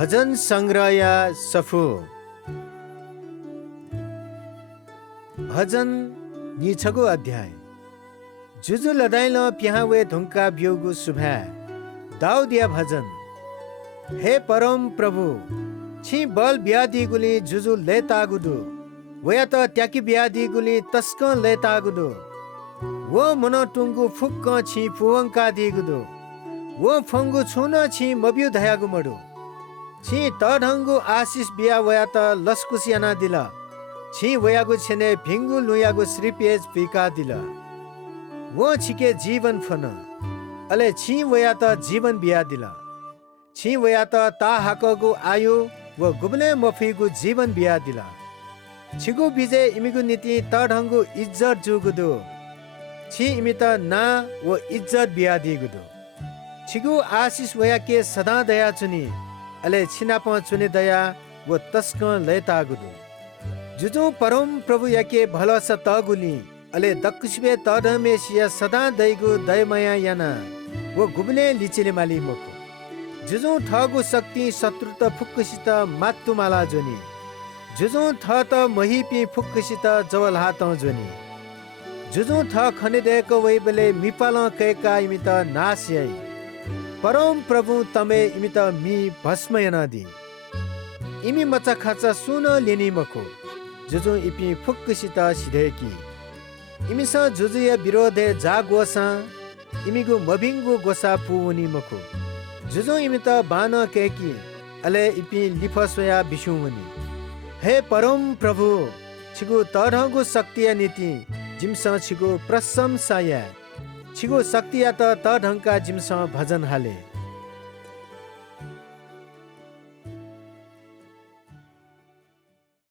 भजन संग्रह सफु भजन निछगो अध्याय जुजु लदाइल प्यावे धुंका बियोगु सुभा दाउदिया भजन हे परम प्रभु छि बल ब्यादि गुली जुजु लेतागुदु वया त त्याकी ब्यादि गुली तस्क लेतागुदु वो मनो टुंगु फुक्क छि फुवंका दिगुदु वो फंगु छुन छि मब्यु धयागु मडु छि तढंगु आशिष बिया वया त लस्कुसियाना दिल छि वयागु छेने भिंगु लुयागु श्रीपेज पिका दिल वो छिके जीवन फन अले छि वया त जीवन बिया दिल छि वया त ता हाकगु आयु व गुबले मफिगु जीवन बिया दिल छिगु बिजे इमिगु नीति तढंगु इज्जत जुगुदु छि इमित ना व इज्जत बिया दिगुदु छिगु आशिष वया के सदा दया चुनी अले छिनाप चुने दया व तस्क लेतागुदु जुजु परम प्रभु याके भलस तगुली अले दक्षिबे तडमेसिया सदा दैगु दयमया याना वो गुबले लिचिले माली मखु जुजु ठगु शक्ति शत्रुत फुक्कसित मात्तुमाला जोनी जुजु थ त महिपि फुक्कसित जवल हात जोनी जुजु थ खनेदेको वैबले मिपाल कैका इमित नास्याई परम प्रभु तमे इमित मी भस्मयन दि इमी मचा खाचा सुन लेनी मखो जुजु इपि फुक्कसित सिधेकी इमिस जुजुय विरोधे जा गोसा इमिगु मभिंगु गोसा पुउनी मखो जुजु इमित बान केकी अले इपि लिफसया बिसुमुनी हे परम प्रभु छिगु तरहगु शक्तिया नीति जिमस छिगु प्रशंसाया छिगु शक्तिया त ढंका जिमस भजन हाले